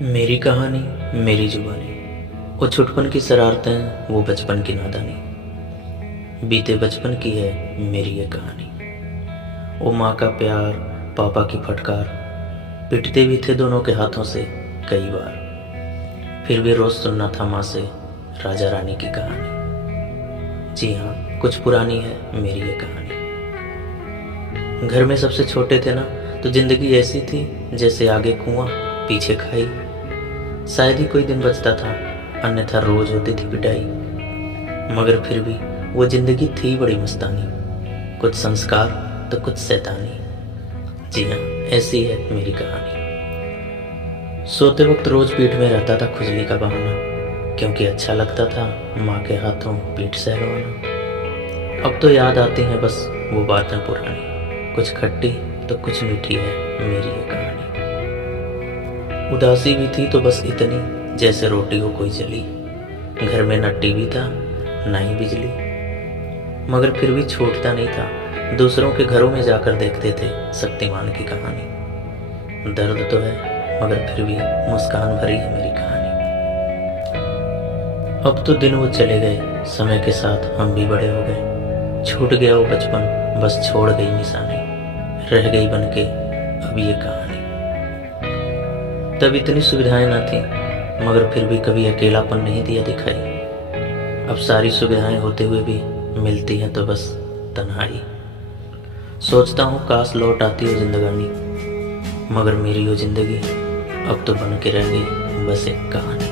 मेरी कहानी, मेरी जुबानी, वो छुटपन की शरारतें, वो बचपन की नादानी। बीते बचपन की है मेरी ये कहानी। वो माँ का प्यार, पापा की फटकार, पिटते भी थे दोनों के हाथों से कई बार। फिर भी रोज सुनना था माँ से राजा रानी की कहानी। जी हाँ, कुछ पुरानी है मेरी ये कहानी। घर में सबसे छोटे थे ना, तो जिंदगी ऐसी थी जैसे आगे कुआं पीछे खाई। शायद ही कोई दिन बचता था, अन्यथा रोज होती थी पिटाई। मगर फिर भी वो जिंदगी थी बड़ी मस्तानी, कुछ संस्कार तो कुछ शैतानी। जी हाँ, ऐसी है मेरी कहानी। सोते वक्त रोज पीठ में रहता था खुजली का बहाना, क्योंकि अच्छा लगता था माँ के हाथों पीठ सहलवाना। अब तो याद आती हैं बस वो बातें पुरानी, कुछ खट्टी तो कुछ मीठी है मेरी ये कहानी। उदासी भी थी तो बस इतनी, जैसे रोटी हो कोई जली। घर में न टीवी था न ही बिजली, मगर फिर भी छूटता नहीं था। दूसरों के घरों में जाकर देखते थे शक्तिमान की कहानी। दर्द तो है मगर फिर भी मुस्कान भरी है मेरी कहानी। अब तो दिन वो चले गए, समय के साथ हम भी बड़े हो गए। छूट गया वो बचपन, बस छोड़ गई निशानी। रह गई बनके अब ये कहानी। तब इतनी सुविधाएं न थी, मगर फिर भी कभी अकेलापन नहीं दिया दिखाई। अब सारी सुविधाएं होते हुए भी मिलती हैं तो बस तन्हाई। सोचता हूँ काश लौट आती हो जिंदगानी, मगर मेरी वो जिंदगी अब तो बन के रह गई बस एक कहानी।